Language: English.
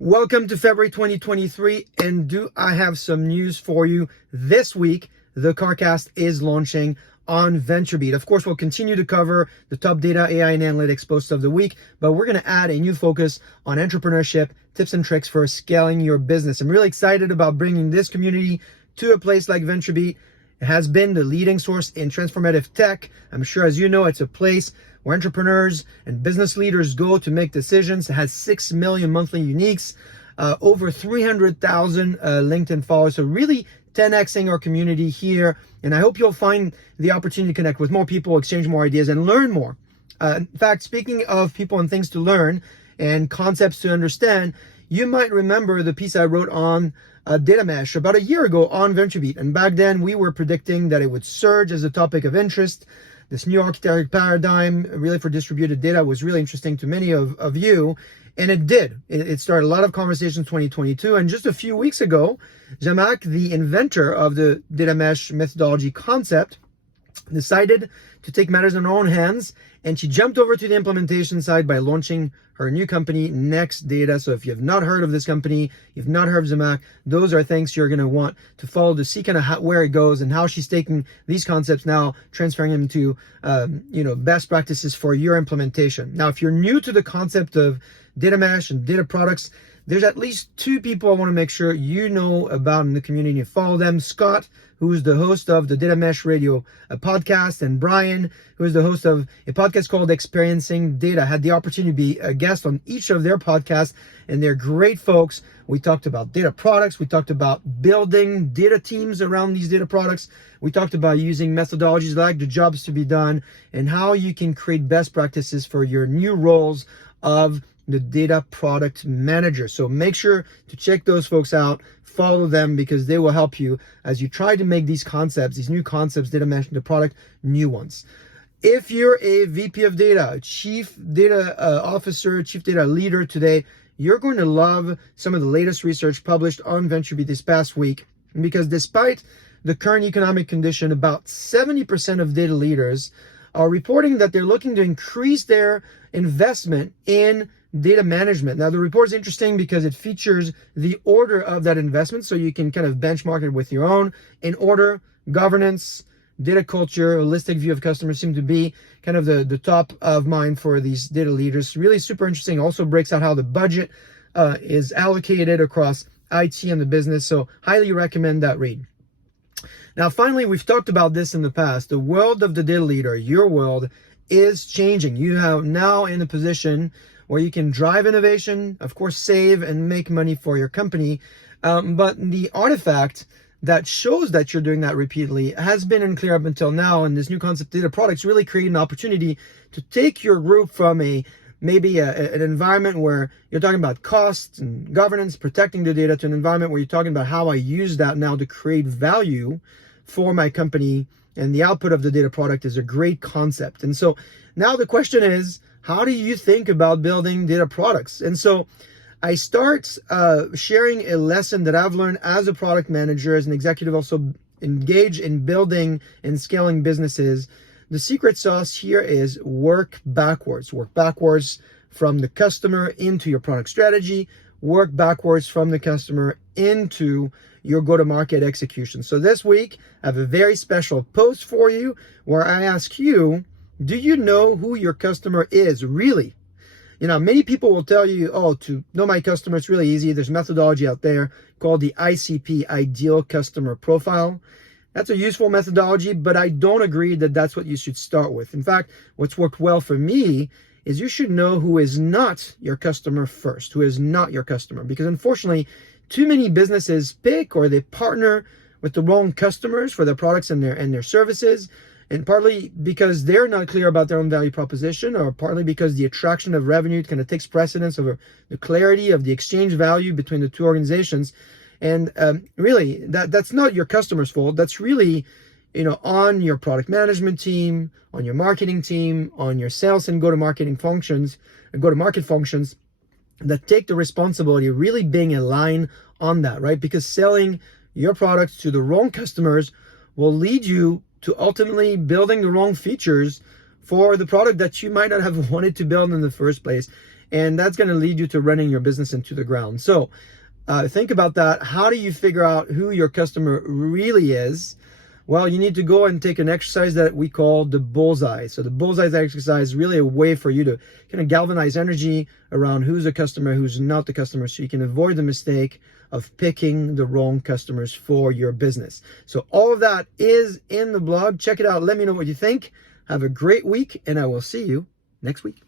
Welcome to February 2023, and do I have some news for you this week? The CarCast is launching on VentureBeat. Of course, we'll continue to cover the top data, AI, and analytics posts of the week, but we're going to add a new focus on entrepreneurship, tips and tricks for scaling your business. I'm really excited about bringing this community to a place like VentureBeat. It has been the leading source in transformative tech. I'm sure, as you know, it's a place where entrepreneurs and business leaders go to make decisions. It has 6 million monthly uniques, over 300,000 LinkedIn followers. So really 10xing our community here. And I hope you'll find the opportunity to connect with more people, exchange more ideas, and learn more. In fact, speaking of people and things to learn and concepts to understand, you might remember the piece I wrote on data mesh about a year ago on VentureBeat. And back then we were predicting that it would surge as a topic of interest. This new architecture paradigm really for distributed data was really interesting to many of you. And it did. It started a lot of conversations in 2022. And just a few weeks ago, Zhamak, the inventor of the data mesh methodology concept, decided to take matters in her own hands, and she jumped over to the implementation side by launching her new company, NextData. So if you have not heard of this company, you've not heard of Zhamak, those are things you're going to want to follow to see kind of where it goes and how she's taking these concepts now, transferring them to best practices for your implementation. Now, if you're new to the concept of data mesh and data products, there's at least two people I want to make sure you know about in the community. You follow them: Scott, who's the host of the Data Mesh Radio podcast, and Brian, who is the host of a podcast called Experiencing Data. I had the opportunity to be a guest on each of their podcasts, and they're great folks. We talked about data products. We talked about building data teams around these data products. We talked about using methodologies like the jobs to be done and how you can create best practices for your new roles of the data product manager. So make sure to check those folks out, follow them, because they will help you as you try to make these concepts, these new concepts, data mesh into product, new ones. If you're a VP of data, chief data officer, chief data leader today, you're going to love some of the latest research published on VentureBeat this past week, because despite the current economic condition, about 70% of data leaders are reporting that they're looking to increase their investment in data management. Now, the report is interesting because it features the order of that investment, so you can kind of benchmark it with your own. In order, governance, data culture, holistic view of customers seem to be kind of the top of mind for these data leaders. Really super interesting. Also breaks out how the budget is allocated across IT and the business. So highly recommend that read. Now, finally, we've talked about this in the past. The world of the data leader, your world, is changing. You are now in a position where you can drive innovation, of course, save and make money for your company. But the artifact that shows that you're doing that repeatedly has been unclear up until now. And this new concept, data products, really create an opportunity to take your group from maybe an environment where you're talking about costs and governance, protecting the data, to an environment where you're talking about how I use that now to create value for my company. And the output of the data product is a great concept. And so now the question is, how do you think about building data products? And so I start sharing a lesson that I've learned as a product manager, as an executive, also engaged in building and scaling businesses. The secret sauce here is work backwards. Work backwards from the customer into your product strategy. Work backwards from the customer into your go-to-market execution. So this week, I have a very special post for you where I ask you, do you know who your customer is really? Many people will tell you, to know my customer, it's really easy. There's a methodology out there called the ICP, Ideal Customer Profile. That's a useful methodology, but I don't agree that that's what you should start with. In fact, what's worked well for me is you should know who is not your customer first, who is not your customer. Because unfortunately, too many businesses pick or they partner with the wrong customers for their products and their services. And partly because they're not clear about their own value proposition, or partly because the attraction of revenue kind of takes precedence over the clarity of the exchange value between the two organizations. And really, that's not your customer's fault. That's really, on your product management team, on your marketing team, on your sales and go-to-market functions that take the responsibility of really being aligned on that, right? Because selling your products to the wrong customers will lead you to ultimately building the wrong features for the product that you might not have wanted to build in the first place. and that's going to lead you to running your business into the ground. So think about that. How do you figure out who your customer really is? Well, you need to go and take an exercise that we call the bullseye. So the bullseye exercise is really a way for you to kind of galvanize energy around who's a customer, who's not the customer, so you can avoid the mistake of picking the wrong customers for your business. So all of that is in the blog. Check it out. Let me know what you think. Have a great week, and I will see you next week.